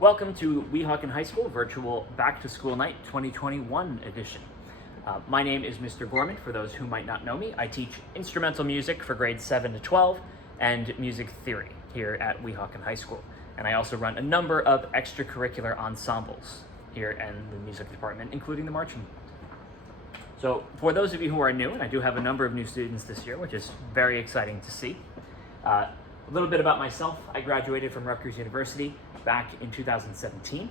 Welcome to Weehawken High School Virtual Back to School Night 2021 edition. My name is Mr. Gorman. For those who might not know me, I teach instrumental music for grades 7 to 12 and music theory here at Weehawken High School. And I also run a number of extracurricular ensembles here in the music department, including the marching band. So for those of you who are new, and I do have a number of new students this year, which is very exciting to see. A little bit about myself. I graduated from Rutgers University back in 2017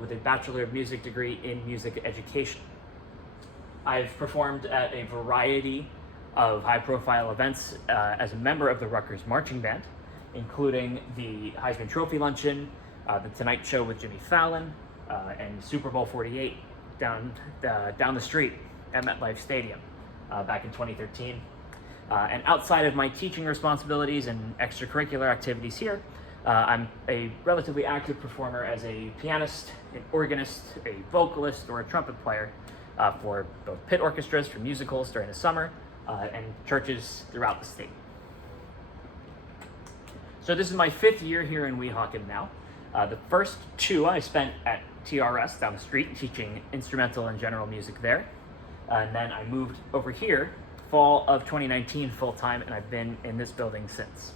with a Bachelor of Music degree in music education. I've performed at a variety of high-profile events as a member of the Rutgers Marching Band, including the Heisman Trophy Luncheon, the Tonight Show with Jimmy Fallon, and Super Bowl 48 down the street at MetLife Stadium back in 2013. And outside of my teaching responsibilities and extracurricular activities here, I'm a relatively active performer as a pianist, an organist, a vocalist, or a trumpet player for both pit orchestras for musicals during the summer and churches throughout the state. So this is my 5th year here in Weehawken now. The first 2 I spent at TRS down the street teaching instrumental and general music there. And then I moved over here fall of 2019 full-time, and I've been in this building since.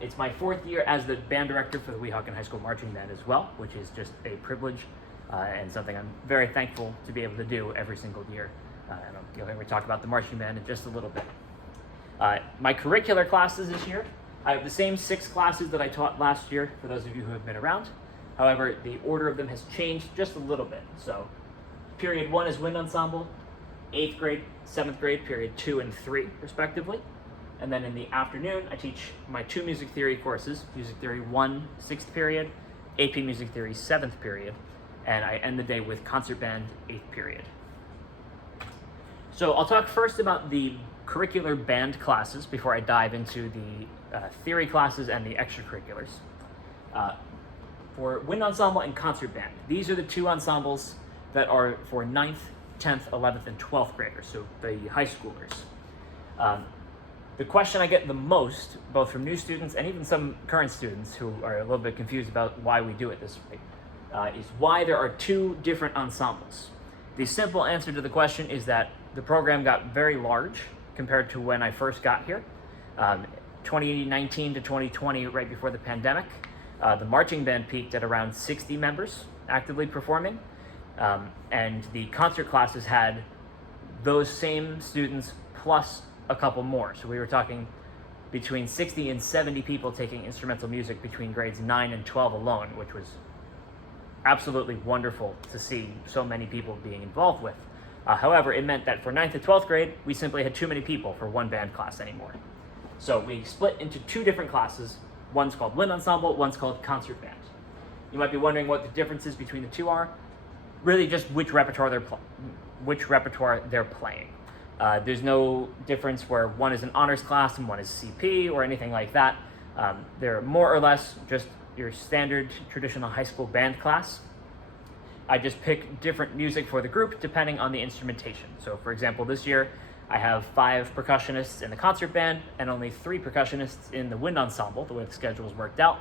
It's my 4th year as the band director for the Weehawken High School Marching Band as well, which is just a privilege and something I'm very thankful to be able to do every single year. And you'll hear me talk about the marching band in just a little bit. My curricular classes this year, I have the same 6 classes that I taught last year for those of you who have been around. However, the order of them has changed just a little bit. So period 1 is wind ensemble, 8th grade, 7th grade, period 2 and 3 respectively. And then in the afternoon, I teach my 2 music theory courses, Music Theory 1, 6th period, AP Music Theory 7th period, and I end the day with Concert Band 8th period. So I'll talk first about the curricular band classes before I dive into the theory classes and the extracurriculars. For wind ensemble and concert band, these are the 2 ensembles that are for 9th, 10th, 11th, and 12th graders, so the high schoolers. The question I get the most, both from new students and even some current students who are a little bit confused about why we do it this way, is why there are 2 different ensembles. The simple answer to the question is that the program got very large compared to when I first got here. 2019 to 2020, right before the pandemic, the marching band peaked at around 60 members actively performing, and the concert classes had those same students plus a couple more. So we were talking between 60 and 70 people taking instrumental music between grades 9 and 12 alone, which was absolutely wonderful to see so many people being involved with. However, it meant that for 9th to 12th grade, we simply had too many people for one band class anymore. So we split into 2 different classes. One's called wind ensemble, one's called concert band. You might be wondering what the differences between the 2 are. Really just which repertoire they're playing. There's no difference where one is an honors class and one is CP or anything like that. They're more or less just your standard traditional high school band class. I just pick different music for the group depending on the instrumentation. So for example, this year I have 5 percussionists in the concert band and only 3 percussionists in the wind ensemble, the way the schedule is worked out.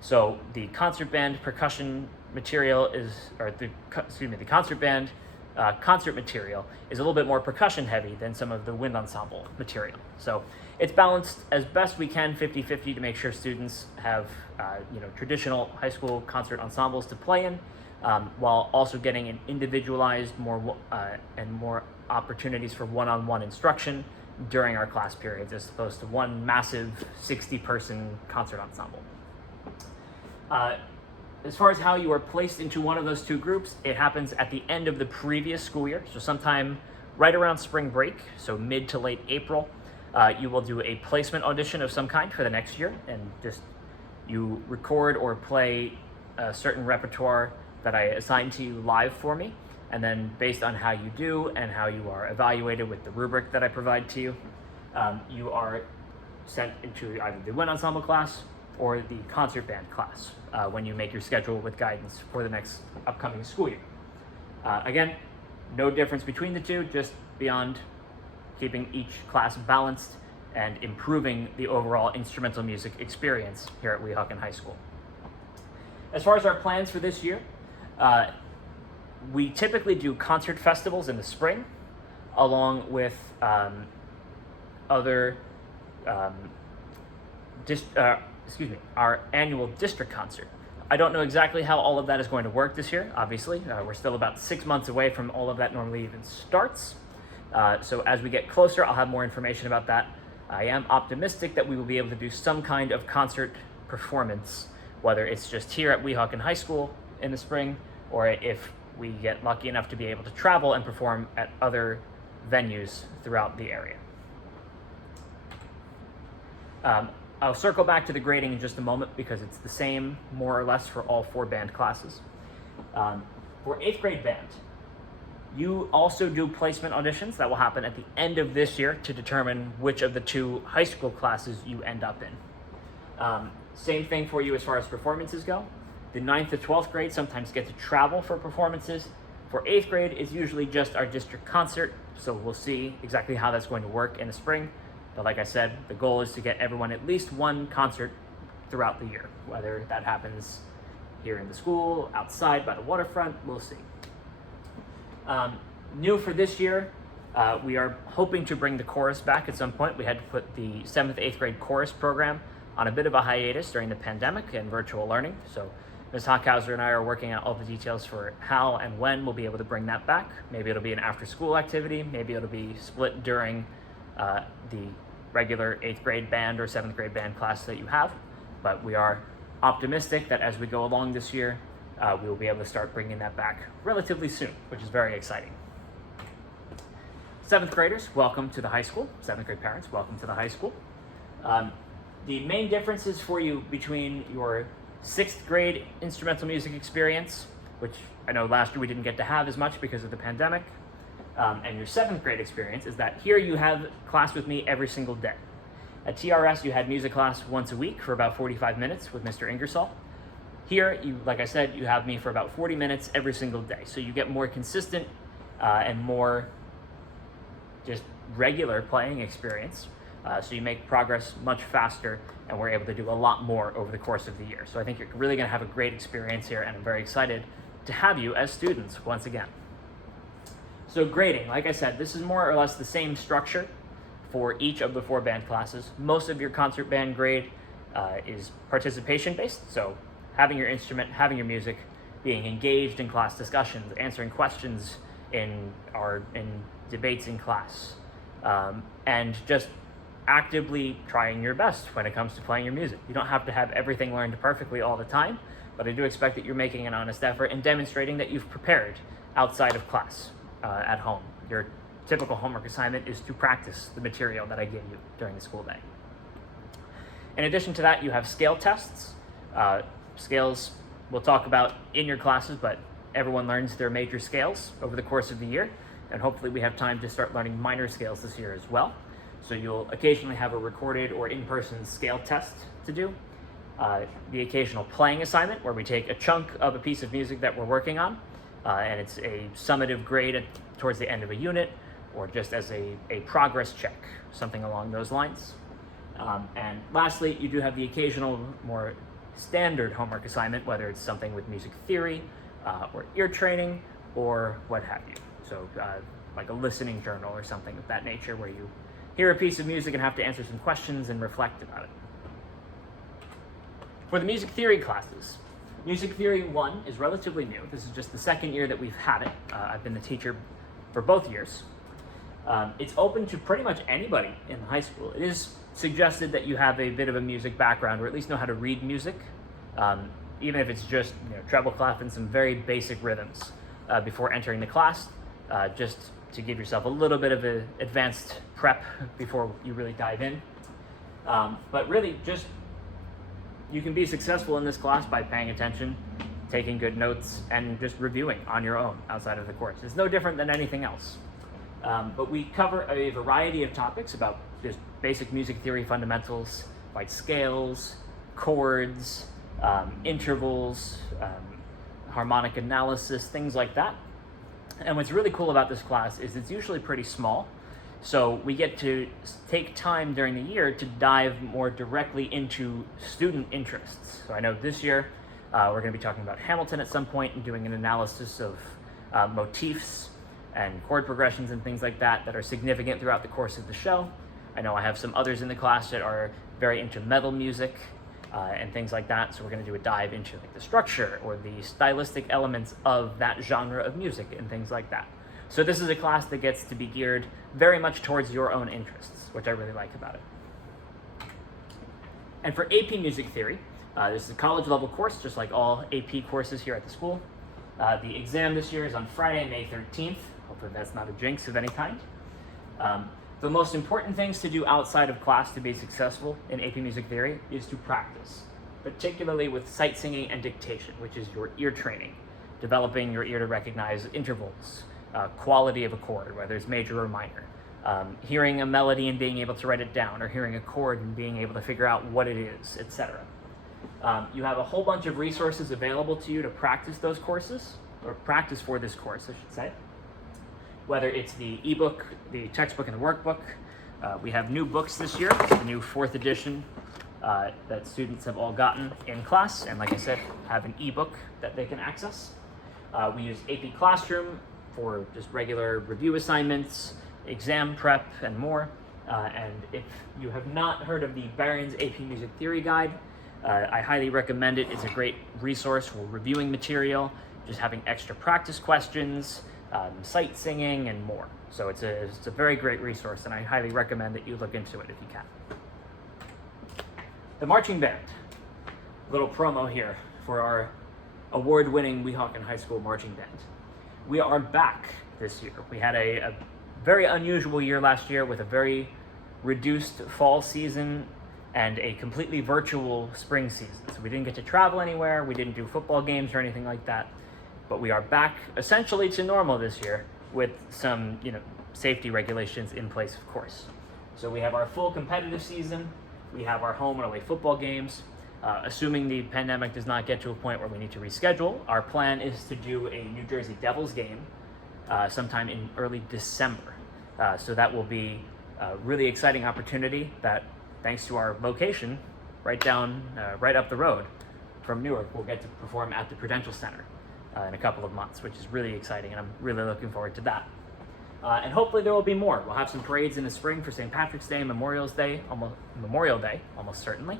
So the concert band percussion material the concert band concert material is a little bit more percussion heavy than some of the wind ensemble material. So it's balanced as best we can 50-50 to make sure students have traditional high school concert ensembles to play in, while also getting an individualized more opportunities for one-on-one instruction during our class periods as opposed to one massive 60-person concert ensemble. As far as how you are placed into one of those 2 groups, it happens at the end of the previous school year. So sometime right around spring break, so mid to late April, you will do a placement audition of some kind for the next year, and just you record or play a certain repertoire that I assign to you live for me. And then based on how you do and how you are evaluated with the rubric that I provide to you, you are sent into either the wind ensemble class or the concert band class when you make your schedule with guidance for the next upcoming school year. Again, no difference between the 2, just beyond keeping each class balanced and improving the overall instrumental music experience here at Weehawken High School. As far as our plans for this year, we typically do concert festivals in the spring, along with other, our annual district concert. I don't know exactly how all of that is going to work this year, obviously. We're still about 6 months away from all of that normally even starts. So as we get closer, I'll have more information about that. I am optimistic that we will be able to do some kind of concert performance, whether it's just here at Weehawken High School in the spring, or if we get lucky enough to be able to travel and perform at other venues throughout the area. I'll circle back to the grading in just a moment because it's the same more or less for all 4 band classes. For 8th grade band, you also do placement auditions that will happen at the end of this year to determine which of the 2 high school classes you end up in. Same thing for you as far as performances go. The 9th to 12th grade sometimes get to travel for performances. For 8th grade, it's usually just our district concert, so we'll see exactly how that's going to work in the spring. But like I said, the goal is to get everyone at least 1 concert throughout the year. Whether that happens here in the school, outside by the waterfront, we'll see. New for this year, we are hoping to bring the chorus back at some point. We had to put the 7th, 8th grade chorus program on a bit of a hiatus during the pandemic and virtual learning. So Ms. Hockhauser and I are working out all the details for how and when we'll be able to bring that back. Maybe it'll be an after-school activity. Maybe it'll be split during the regular 8th grade band or 7th grade band class that you have. But we are optimistic that as we go along this year, we will be able to start bringing that back relatively soon, which is very exciting. 7th graders, welcome to the high school. 7th grade parents, welcome to the high school. The main differences for you between your 6th grade instrumental music experience, which I know last year we didn't get to have as much because of the pandemic, and your 7th grade experience is that here you have class with me every single day. At TRS, you had music class once a week for about 45 minutes with Mr. Ingersoll. Here, like I said, you have me for about 40 minutes every single day. So you get more consistent and more just regular playing experience. So you make progress much faster, and we're able to do a lot more over the course of the year. So I think you're really going to have a great experience here, and I'm very excited to have you as students once again. So grading, like I said, this is more or less the same structure for each of the 4 band classes. Most of your concert band grade is participation based, so having your instrument, having your music, being engaged in class discussions, answering questions in debates in class, and just actively trying your best when it comes to playing your music. You don't have to have everything learned perfectly all the time, but I do expect that you're making an honest effort and demonstrating that you've prepared outside of class at home. Your typical homework assignment is to practice the material that I give you during the school day. In addition to that, you have scale tests. Scales we'll talk about in your classes, but everyone learns their major scales over the course of the year, and hopefully we have time to start learning minor scales this year as well. So you'll occasionally have a recorded or in-person scale test to do. The occasional playing assignment where we take a chunk of a piece of music that we're working on, and it's a summative grade towards the end of a unit, or just as a progress check, something along those lines. And lastly, you do have the occasional more standard homework assignment, whether it's something with music theory or ear training or what have you. So like a listening journal or something of that nature where you hear a piece of music and have to answer some questions and reflect about it. For the music theory classes, Music Theory 1 is relatively new. This is just the 2nd year that we've had it. I've been the teacher for both years. It's open to pretty much anybody in high school. It is suggested that you have a bit of a music background or at least know how to read music, even if it's just treble clef and some very basic rhythms before entering the class, just to give yourself a little bit of an advanced prep before you really dive in. But really, just you can be successful in this class by paying attention, taking good notes, and just reviewing on your own outside of the course. It's no different than anything else. But we cover a variety of topics about just basic music theory fundamentals, like scales, chords, intervals, harmonic analysis, things like that. And what's really cool about this class is it's usually pretty small. So we get to take time during the year to dive more directly into student interests. So I know this year We're going to be talking about Hamilton at some point and doing an analysis of motifs and chord progressions and things like that are significant throughout the course of the show. I know I have some others in the class that are very into metal music and things like that, so we're going to do a dive into like the structure or the stylistic elements of that genre of music and things like that. So this is a class that gets to be geared very much towards your own interests, which I really like about it. And for AP Music Theory, this is a college level course, just like all AP courses here at the school. The exam this year is on Friday, May 13th. Hopefully that's not a jinx of any kind. The most important things to do outside of class to be successful in AP Music Theory is to practice, particularly with sight singing and dictation, which is your ear training, developing your ear to recognize intervals, quality of a chord, whether it's major or minor, hearing a melody and being able to write it down, or hearing a chord and being able to figure out what it is, etc. You have a whole bunch of resources available to you to practice those courses, or practice for this course, I should say. Whether it's the ebook, the textbook, and the workbook. We have new books this year, the new 4th edition that students have all gotten in class, and like I said, have an ebook that they can access. We use AP Classroom for just regular review assignments, exam prep, and more. And if you have not heard of the Barron's AP Music Theory Guide, I highly recommend it. It's a great resource for reviewing material, just having extra practice questions, sight singing, and more. So it's a very great resource, and I highly recommend that you look into it if you can. The marching band. Little promo here for our award-winning Weehawken High School marching band. We are back this year. We had a very unusual year last year with a very reduced fall season and a completely virtual spring season. So we didn't get to travel anywhere, we didn't do football games or anything like that, but we are back essentially to normal this year with some, safety regulations in place, of course. So we have our full competitive season, we have our home and away football games. Assuming the pandemic does not get to a point where we need to reschedule, our plan is to do a New Jersey Devils game sometime in early December. So that will be a really exciting opportunity that, thanks to our location right up the road from Newark, we'll get to perform at the Prudential Center in a couple of months, which is really exciting, and I'm really looking forward to that. And hopefully there will be more. We'll have some parades in the spring for St. Patrick's Day and Memorial Day, almost certainly.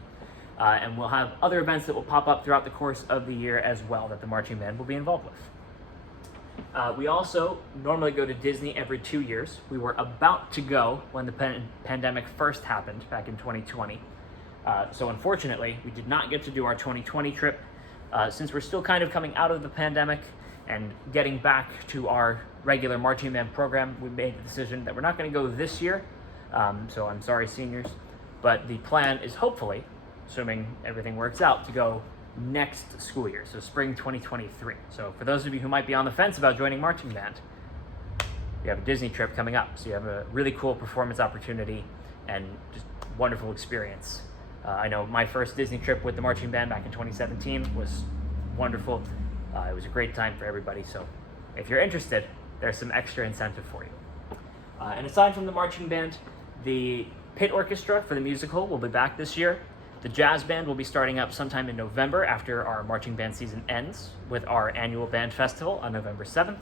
And we'll have other events that will pop up throughout the course of the year as well that the marching band will be involved with. We also normally go to Disney every 2 years. We were about to go when the pandemic first happened back in 2020. So unfortunately, we did not get to do our 2020 trip. Since we're still kind of coming out of the pandemic and getting back to our regular marching band program, we made the decision that we're not going to go this year. So I'm sorry, seniors, but the plan is hopefully, assuming everything works out, to go next school year, so spring 2023. So for those of you who might be on the fence about joining marching band, you have a Disney trip coming up, so you have a really cool performance opportunity and just wonderful experience. I know my first Disney trip with the marching band back in 2017 was wonderful. It was a great time for everybody, so if you're interested, there's some extra incentive for you. And aside from the marching band, the pit orchestra for the musical will be back this year. The jazz band will be starting up sometime in November after our marching band season ends with our annual band festival on November 7th.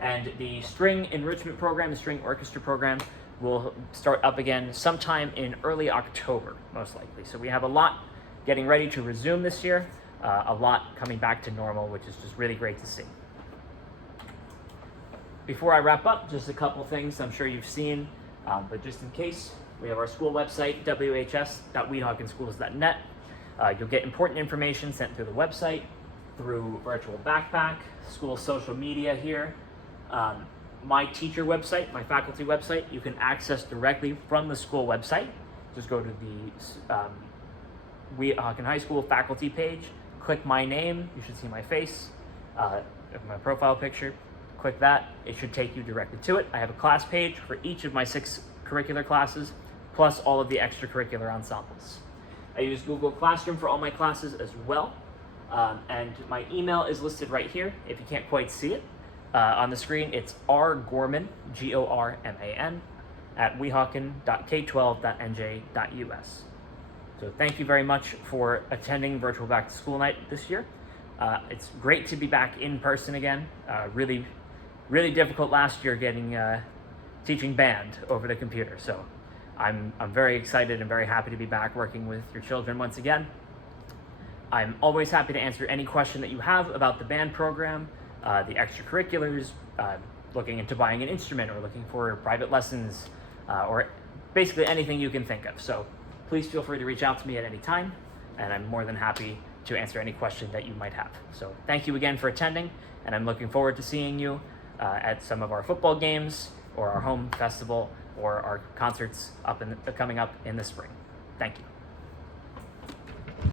And the string enrichment program, the string orchestra program, will start up again sometime in early October, most likely. So we have a lot getting ready to resume this year, a lot coming back to normal, which is just really great to see. Before I wrap up, just a couple things I'm sure you've seen, but just in case, we have our school website, whs.weehawkenschools.net. You'll get important information sent through the website, through virtual backpack, school social media here. My teacher website, my faculty website, you can access directly from the school website. Just go to the Weehawken High School faculty page, click my name, you should see my face, my profile picture, click that, it should take you directly to it. I have a class page for each of my 6 curricular classes, plus all of the extracurricular ensembles. I use Google Classroom for all my classes as well, and my email is listed right here if you can't quite see it. On the screen, it's rgorman, Gorman, at weehawken.k12.nj.us. So thank you very much for attending virtual back to school night this year. It's great to be back in person again. Really difficult last year getting teaching band over the computer. So I'm very excited and very happy to be back working with your children once again. I'm always happy to answer any question that you have about the band program, the extracurriculars, looking into buying an instrument or looking for private lessons, or basically anything you can think of. So please feel free to reach out to me at any time, and I'm more than happy to answer any question that you might have. So thank you again for attending, and I'm looking forward to seeing you at some of our football games or our home festival or our concerts coming up in the spring. Thank you.